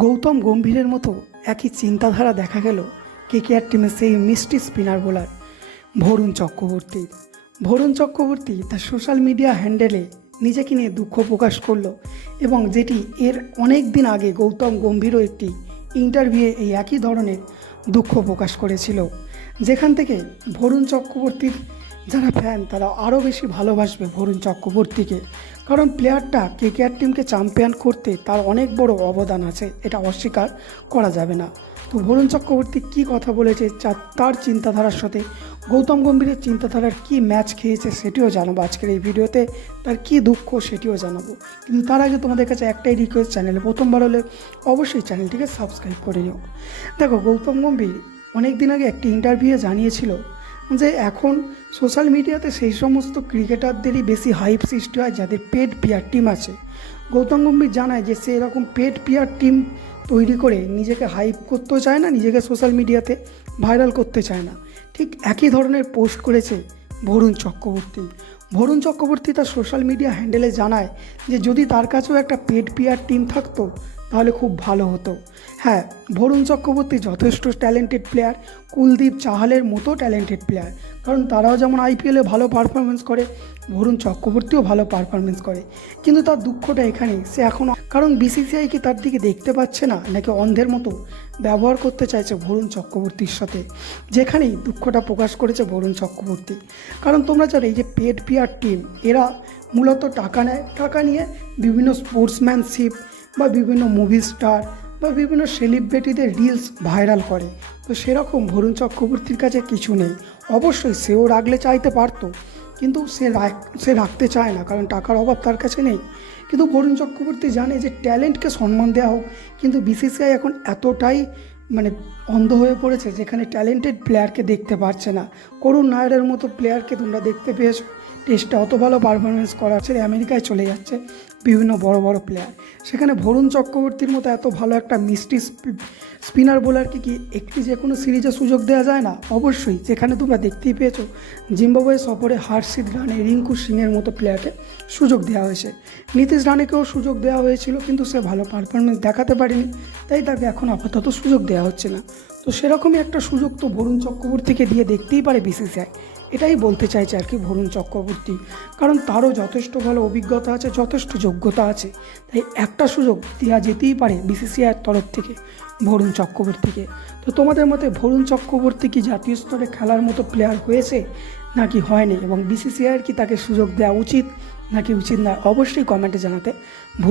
গৌতম গম্ভীরের মতো একই চিন্তাধারা দেখা গেল কেকেআর টিমের সেই মিষ্টি স্পিনার বোলার বরুণ চক্রবর্তীর। বরুণ চক্রবর্তী তার সোশ্যাল মিডিয়া হ্যান্ডেলে নিজেকে নিয়ে দুঃখ প্রকাশ করলো এবং যেটি এর অনেক দিন আগে গৌতম গম্ভীরও একটি ইন্টারভিউয়ে এই একই ধরনের দুঃখ প্রকাশ করেছিল, যেখান থেকে বরুণ চক্রবর্তীর যারা ফ্যান তারা আরও বেশি ভালোবাসবে বরুণ চক্রবর্তীকে, কারণ প্লেয়ারটা কেকেআর টিমকে চ্যাম্পিয়ন করতে তার অনেক বড় অবদান আছে, এটা অস্বীকার করা যাবে না। তো বরুণ চক্রবর্তী কী কথা বলেছে, তার চিন্তাধারার সাথে গৌতম গম্ভীরের চিন্তাধারার কী ম্যাচ খেয়েছে সেটিও জানাবো আজকের এই ভিডিওতে, তার কী দুঃখ সেটিও জানাবো। কিন্তু তার আগে তোমাদের কাছে একটাই রিকোয়েস্ট, চ্যানেলে প্রথমবার হলে অবশ্যই চ্যানেলটিকে সাবস্ক্রাইব করে নিও। দেখো, গৌতম গম্ভীর অনেক দিন আগে একটি ইন্টারভিউয়ে জানিয়েছিল যে এখন সোশ্যাল মিডিয়াতে সেই সমস্ত ক্রিকেটারদেরই বেশি হাইপ সৃষ্টি হয় যাদের পেড প্লেয়ার টিম আছে। গৌতম গম্ভীর জানায় যে সে এরকম পেড প্লেয়ার টিম তৈরি করে নিজেকে হাইপ করতেও চায় না, নিজেকে সোশ্যাল মিডিয়াতে ভাইরাল করতে চায় না। ঠিক একই ধরনের পোস্ট করেছে বরুণ চক্রবর্তী। বরুণ চক্রবর্তী তার সোশ্যাল মিডিয়া হ্যান্ডেলে জানায় যে যদি তার কাছেও একটা পেড প্লেয়ার টিম থাকতো তাহলে খুব ভালো হতো। হ্যাঁ, বরুণ চক্রবর্তী যথেষ্ট ট্যালেন্টেড প্লেয়ার, কুলদীপ চাহালের মতো ট্যালেন্টেড প্লেয়ার, কারণ তারাও যেমন আইপিএলে ভালো পারফরমেন্স করে, বরুণ চক্রবর্তীও ভালো পারফরমেন্স করে। কিন্তু তার দুঃখটা এখানেই, সে এখনও কারণ বিসিসিআই কি তার দিকে দেখতে পাচ্ছে না, নাকি অন্ধের মতো ব্যবহার করতে চাইছে বরুণ চক্রবর্তীর সাথে, যেখানেই দুঃখটা প্রকাশ করেছে বরুণ চক্রবর্তী। কারণ তোমরা জানো এই যে পেড প্লেয়ার টিম, এরা মূলত টাকা নেয়, টাকা নিয়ে বিভিন্ন স্পোর্টসম্যানশিপ বা বিভিন্ন মুভি স্টার বা বিভিন্ন সেলিব্রিটিদের রিলস ভাইরাল করে। তো সেরকম বরুণ চক্রবর্তীর কাছে কিছু নেই। অবশ্যই সেও রাখলে চাইতে পারতো, কিন্তু সে রাখতে চায় না, কারণ টাকার অভাব তার কাছে নেই। কিন্তু বরুণ চক্রবর্তী জানে যে ট্যালেন্টকে সম্মান দেওয়া হোক, কিন্তু বিসিসিআই এখন এতটাই অন্ধ হয়ে পড়েছে যেখানে ট্যালেন্টেড প্লেয়ারকে দেখতে পারছে না। করুণ নায়ারের মতো প্লেয়ারকে তোমরা দেখতে পেয়েছো টেস্টে অত ভালো পারফরমেন্স করার ছেড়ে আমেরিকায় চলে যাচ্ছে বিভিন্ন বড় বড় প্লেয়ার, সেখানে বরুণ চক্রবর্তীর মতো এত ভালো একটা মিষ্টি স্পিনার বোলারকে কি একটি যে কোনো সিরিজে সুযোগ দেওয়া যায় না? অবশ্যই, যেখানে তোমরা দেখতেই পেয়েছো জিম্বাবুয়ে সফরে হার্ষিত রানে, রিঙ্কু সিংয়ের মতো প্লেয়ারকে সুযোগ দেওয়া হয়েছে, নীতিশ রানেকেও সুযোগ দেওয়া হয়েছিল, কিন্তু সে ভালো পারফরমেন্স দেখাতে পারেনি, তাই তাকে এখন আপাতত সুযোগ দেওয়া হচ্ছে না। তো সেরকমই একটা সুযোগ তো বরুণ চক্রবর্তীকে দিয়ে দেখতেই পারে বিসিসিআই, এটাই বলতে চাইছে আর কি বরুণ চক্রবর্তী, কারণ তারও যথেষ্ট ভালো অভিজ্ঞতা আছে, যথেষ্ট যোগ্যতা আছে, তাই একটা সুযোগ দেওয়া যেতেই পারে বিসিসিআইয়ের তরফ থেকে বরুণ চক্রবর্তীকে। তো তোমাদের মতে বরুণ চক্রবর্তী কি জাতীয় স্তরে খেলার মতো প্লেয়ার হয়েছে নাকি হয়নি, এবং বিসিসিআইয়ের কি তাকে সুযোগ দেওয়া উচিত নাকি উচিত না? অবশ্যই কমেন্টে জানাতে ভুল